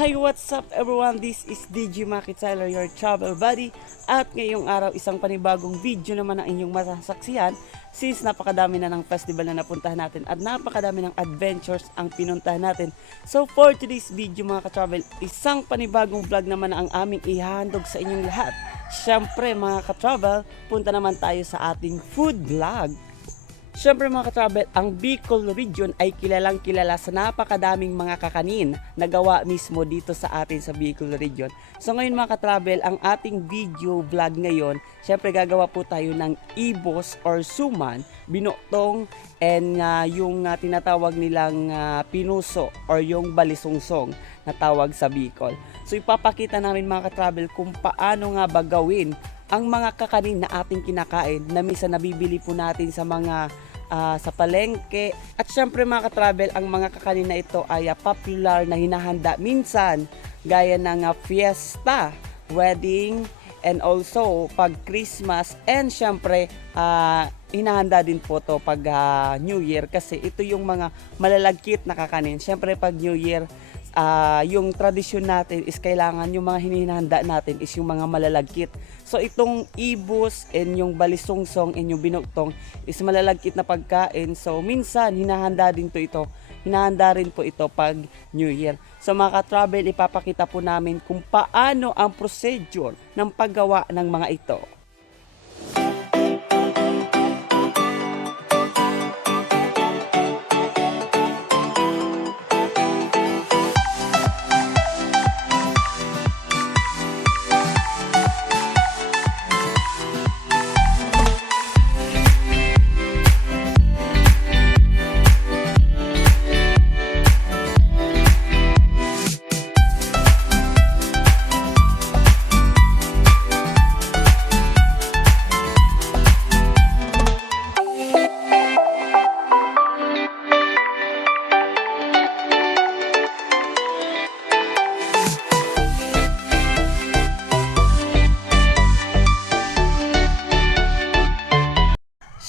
Hi, what's up everyone? This is DJ Maki Tyler, your travel buddy. At ngayong araw, isang panibagong video naman ang inyong masasaksihan since napakadami na ng festival na napuntahan natin at napakadami ng adventures ang pinuntahan natin. So for today's video mga ka-travel, isang panibagong vlog naman ang aming ihahandog sa inyong lahat. Syempre mga ka-travel, punta naman tayo sa ating food vlog. Siyempre mga ka-travel, ang Bicol region ay kilalang kilala sa napakadaming mga kakanin na gawa mismo dito sa atin sa Bicol region. So ngayon mga ka-travel, ang ating video vlog ngayon, siyempre gagawa po tayo ng ibos or suman, binotong, and yung tinatawag nilang pinuso or yung balisungsong na tawag sa Bicol. So ipapakita namin mga ka-travel kung paano nga ba gawin ang mga kakanin na ating kinakain na minsan nabibili po natin sa mga sa palengke. At syempre mga ka-travel, ang mga kakanin na ito ay popular na hinahanda minsan gaya ng fiesta, wedding, and also pag Christmas, and syempre hinahanda din po to pag New Year kasi ito yung mga malalagkit na kakanin. Syempre pag New Year, yung tradisyon natin is kailangan yung mga hinihanda natin is yung mga malalagkit. So itong ibos and yung balisungsong and yung binugtong is malalagkit na pagkain. So minsan hinahanda rin po ito pag New Year. So mga ka-travel, ipapakita po namin kung paano ang procedure ng paggawa ng mga ito.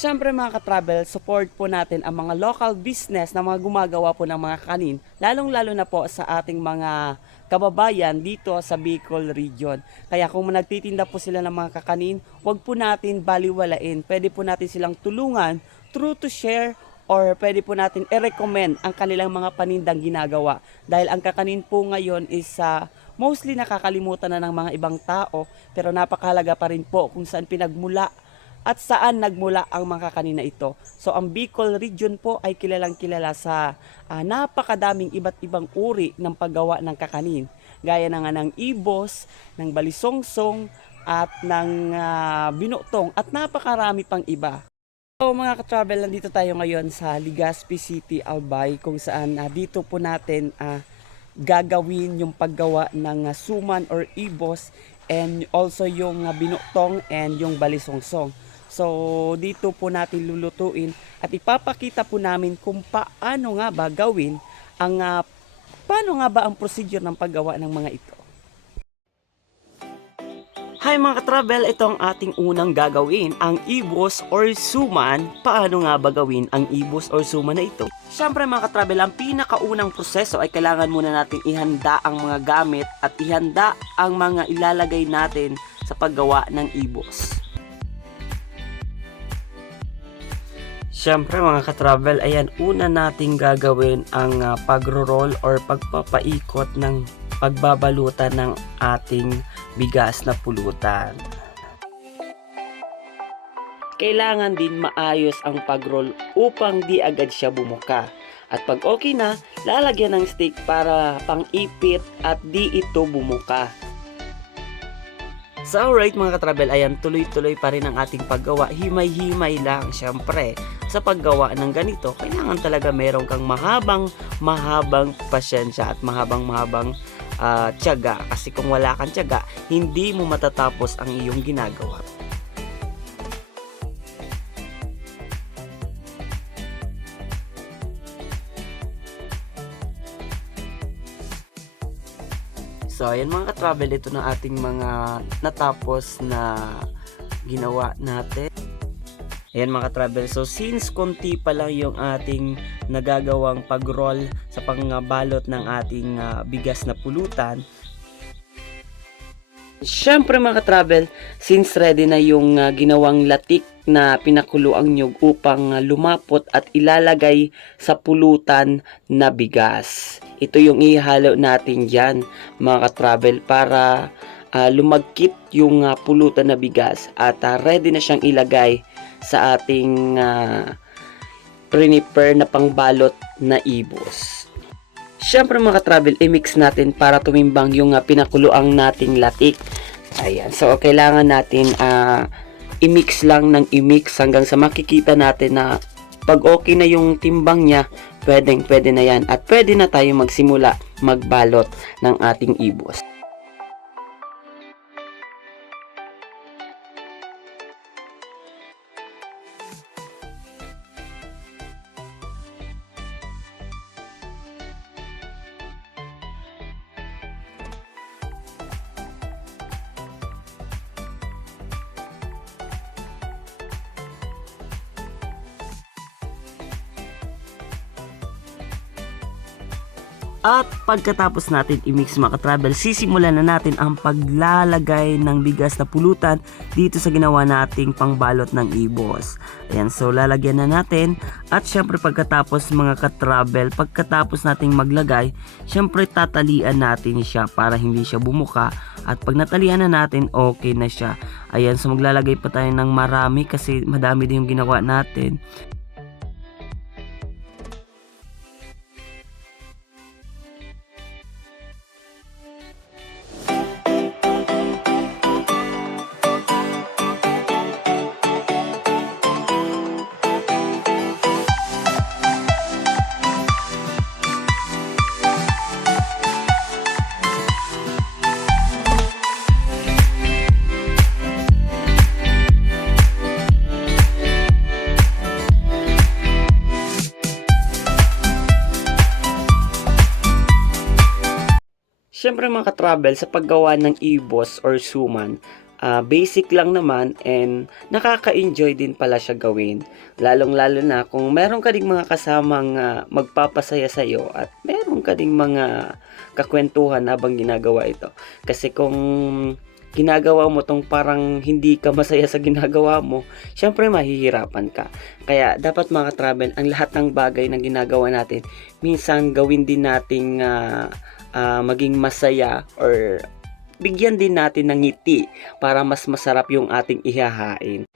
Siyempre mga ka-travel, support po natin ang mga local business na mga gumagawa po ng mga kanin, lalong-lalo na po sa ating mga kababayan dito sa Bicol region. Kaya kung nagtitinda po sila ng mga kakanin, huwag po natin baliwalain. Pwede po natin silang tulungan through to share, or pwede po natin i-recommend ang kanilang mga panindang ginagawa. Dahil ang kakanin po ngayon is mostly nakakalimutan na ng mga ibang tao, pero napakahalaga pa rin po kung saan pinagmula at saan nagmula ang mga kanina ito. So ang Bicol region po ay kilalang kilala sa napakadaming iba't ibang uri ng paggawa ng kakanin. Gaya na nga ng ibos, ng balisongsong, at ng binotong, at napakarami pang iba. So mga ka-travel, nandito tayo ngayon sa Legazpi City, Albay, kung saan dito po natin gagawin yung paggawa ng suman or ibos, and also yung binotong and yung balisongsong. So dito po natin lulutuin at ipapakita po namin kung paano nga ba gawin paano nga ba ang procedure ng paggawa ng mga ito. Hi mga ka-travel, ito ang ating unang gagawin, ang ibos or suman. Paano nga ba gawin ang ibos or suman na ito? Siyempre mga ka-travel, ang pinakaunang proseso ay kailangan muna natin ihanda ang mga gamit at ihanda ang mga ilalagay natin sa paggawa ng ibos. Siyempre mga ka-travel, ayan, una nating gagawin ang pagro-roll or pagpapaikot ng pagbabalutan ng ating bigas na pulutan. Kailangan din maayos ang pag-roll upang di agad siya bumuka. At pag okay na, lalagyan ng stick para pang-ipit at di ito bumuka. So alright mga ka-travel, ayan, tuloy-tuloy pa rin ang ating paggawa. Himay-himay lang syempre. Sa paggawa ng ganito, kailangan talaga meron kang mahabang pasyensya at mahabang tiyaga. Kasi kung wala kang tiyaga, hindi mo matatapos ang iyong ginagawa. So ayan mga ka-travel, ito na ating mga natapos na ginawa natin. Ayan mga travel, so since konti pa lang yung ating nagagawang pag-roll sa pangbalot ng ating bigas na pulutan, syempre mga travel, since ready na yung ginawang latik na pinakulo ang nyug upang lumapot at ilalagay sa pulutan na bigas. Ito yung ihalo natin dyan mga travel para lumagkit yung pulutan na bigas at ready na siyang ilagay sa ating prepare na pangbalot na ibos. Syempre mga travel, i-mix natin para tumimbang yung pinakuloang nating latik. Ayan, so kailangan natin i-mix lang ng i-mix hanggang sa makikita natin na pag okay na yung timbang niya, pwede na yan at pwede na tayo magsimula magbalot ng ating ibos. At pagkatapos natin i-mix mga travel, sisimulan na natin ang paglalagay ng bigas na pulutan dito sa ginawa nating pangbalot ng ibos. Ayan, so lalagyan na natin at syempre pagkatapos mga ka-travel, pagkatapos nating maglagay, syempre tatalian natin siya para hindi siya bumuka at pag natalian na natin, okay na siya. Ayan, so maglalagay pa tayo ng marami kasi madami din yung ginawa natin. Siyempre mga ka-travel, sa paggawa ng ibos or suman, basic lang naman and nakaka-enjoy din pala siya gawin. Lalong-lalo na kung meron ka ding mga kasamang magpapasaya sa'yo at meron ka ding mga kakwentuhan habang ginagawa ito. Kasi kung ginagawa mo tong parang hindi ka masaya sa ginagawa mo, syempre mahihirapan ka. Kaya dapat mga ka-travel, ang lahat ng bagay na ginagawa natin, minsan gawin din nating maging masaya or bigyan din natin ng ngiti para mas masarap yung ating ihahain.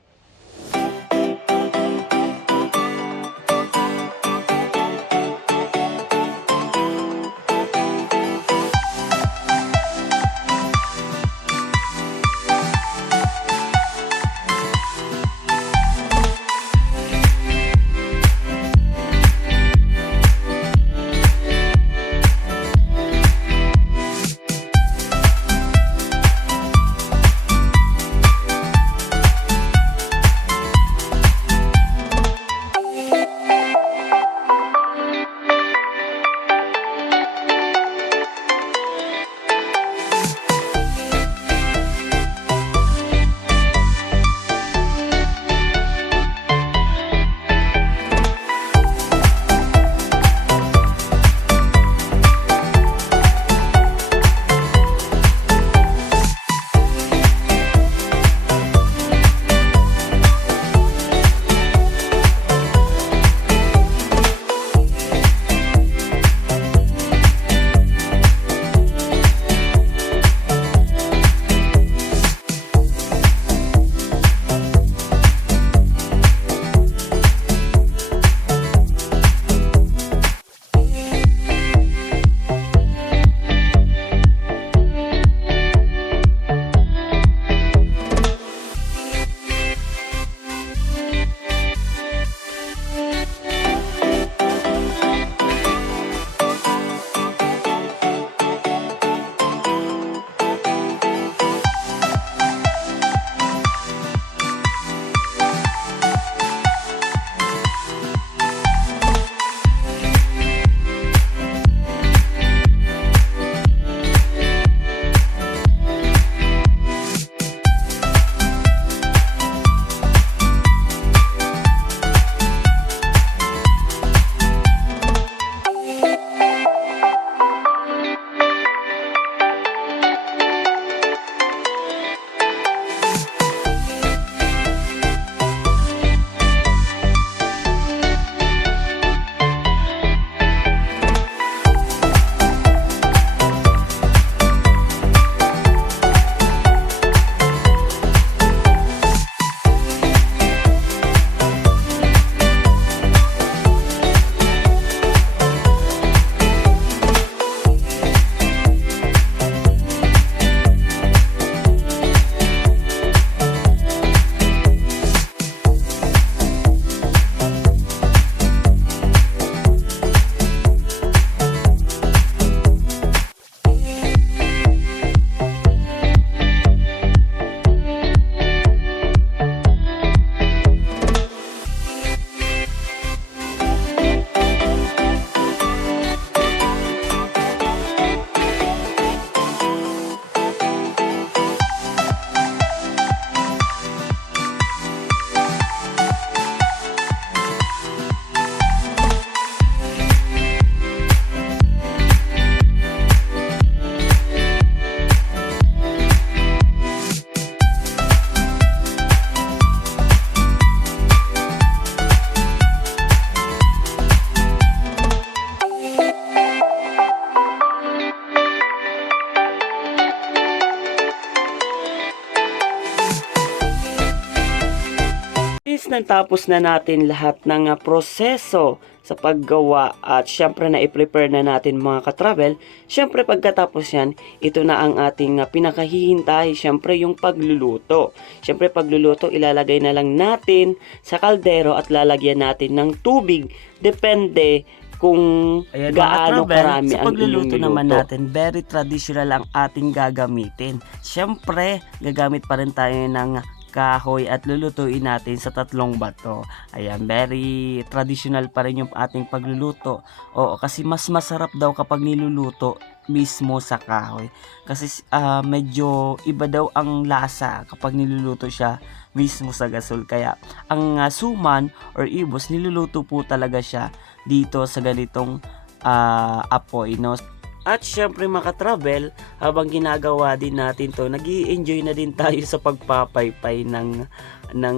Once natapos na natin lahat ng proseso sa paggawa at syempre na i-prepare na natin mga ka-travel, syempre pagkatapos yan, ito na ang ating pinakahihintay, syempre yung pagluluto. Syempre pagluluto, ilalagay na lang natin sa kaldero at lalagyan natin ng tubig. Depende kung gaano karami ang pagluluto naman natin. Very traditional ang ating gagamitin. Syempre, gagamit pa rin tayo ng kahoy at lulutuin natin sa 3 bato. Ayan, very traditional pa rin yung ating pagluluto. Oo, kasi mas masarap daw kapag niluluto mismo sa kahoy. Kasi medyo iba daw ang lasa kapag niluluto siya mismo sa gasol. Kaya ang suman or ibos, niluluto po talaga siya dito sa ganitong apoy, no? At syempre mga travel, habang ginagawa din natin to, nag-i-enjoy na din tayo sa pagpapaypay ng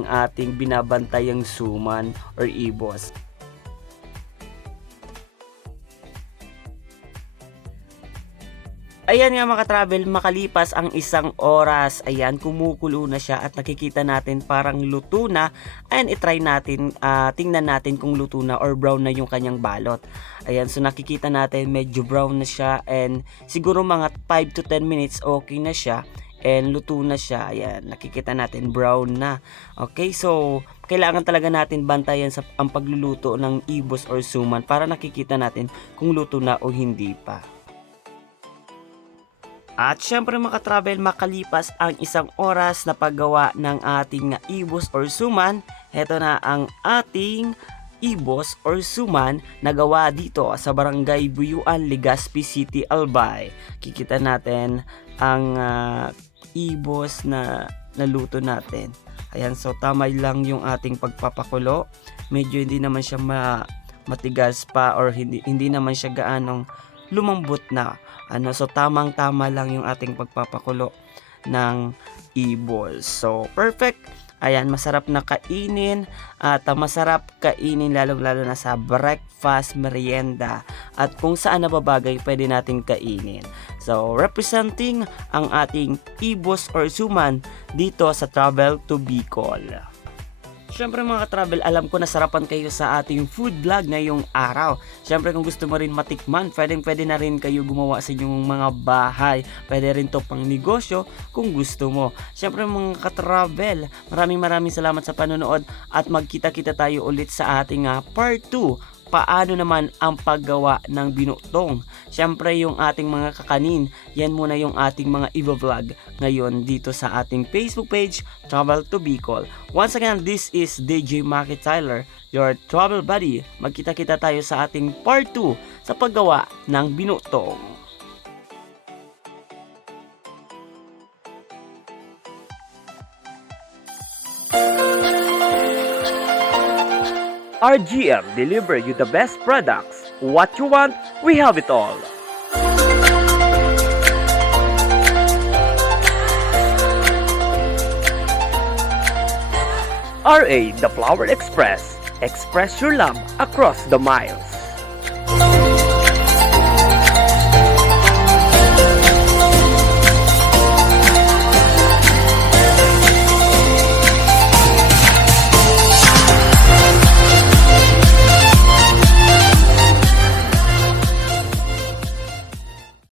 ating binabantayang suman or ibos. Ayan nga mga travel, makalipas ang 1 oras, ayan, kumukulo na siya at nakikita natin parang luto na. Ayan, itry natin, tingnan natin kung luto na or brown na yung kanyang balot. Ayan, so nakikita natin medyo brown na siya and siguro mga 5 to 10 minutes okay na siya and luto na siya. Ayan, nakikita natin brown na. Okay, so kailangan talaga natin bantayan ang pagluluto ng ibos or suman para nakikita natin kung luto na o hindi pa. At syempre mga ka-travel, makalipas ang 1 oras na paggawa ng ating ibos or suman, heto na ang ating ibos or suman na gawa dito sa Barangay Buyuan, Legazpi City, Albay. Kikita natin ang ibos na naluto natin. Ayan, so tama lang yung ating pagpapakulo. Medyo hindi naman siya matigas pa or hindi naman siya gaanong lumambot na. So tamang-tama lang yung ating pagpapakulo ng ibos. So perfect. Ayan, masarap na kainin at masarap kainin lalong-lalo na sa breakfast, merienda at kung saan nababagay pwede nating kainin. So representing ang ating ibos or suman dito sa Travel to Bicol. Syempre mga ka-travel, alam ko nasarapan kayo sa ating food vlog ngayong araw. Syempre kung gusto mo rin matikman, pwede na rin kayo gumawa sa inyong mga bahay. Pwede rin to pang negosyo kung gusto mo. Syempre mga ka-travel, maraming salamat sa panonood at magkita-kita tayo ulit sa ating part 2. Paano naman ang paggawa ng binutong? Syempre yung ating mga kakanin, yan muna yung ating mga i-vlog ngayon dito sa ating Facebook page, Travel to Bicol. Once again, this is DJ Maki Tyler, your travel buddy. Magkita-kita tayo sa ating part 2 sa paggawa ng binutong. RGM deliver you the best products. What you want, we have it all. RA The Flower Express. Express your love across the miles.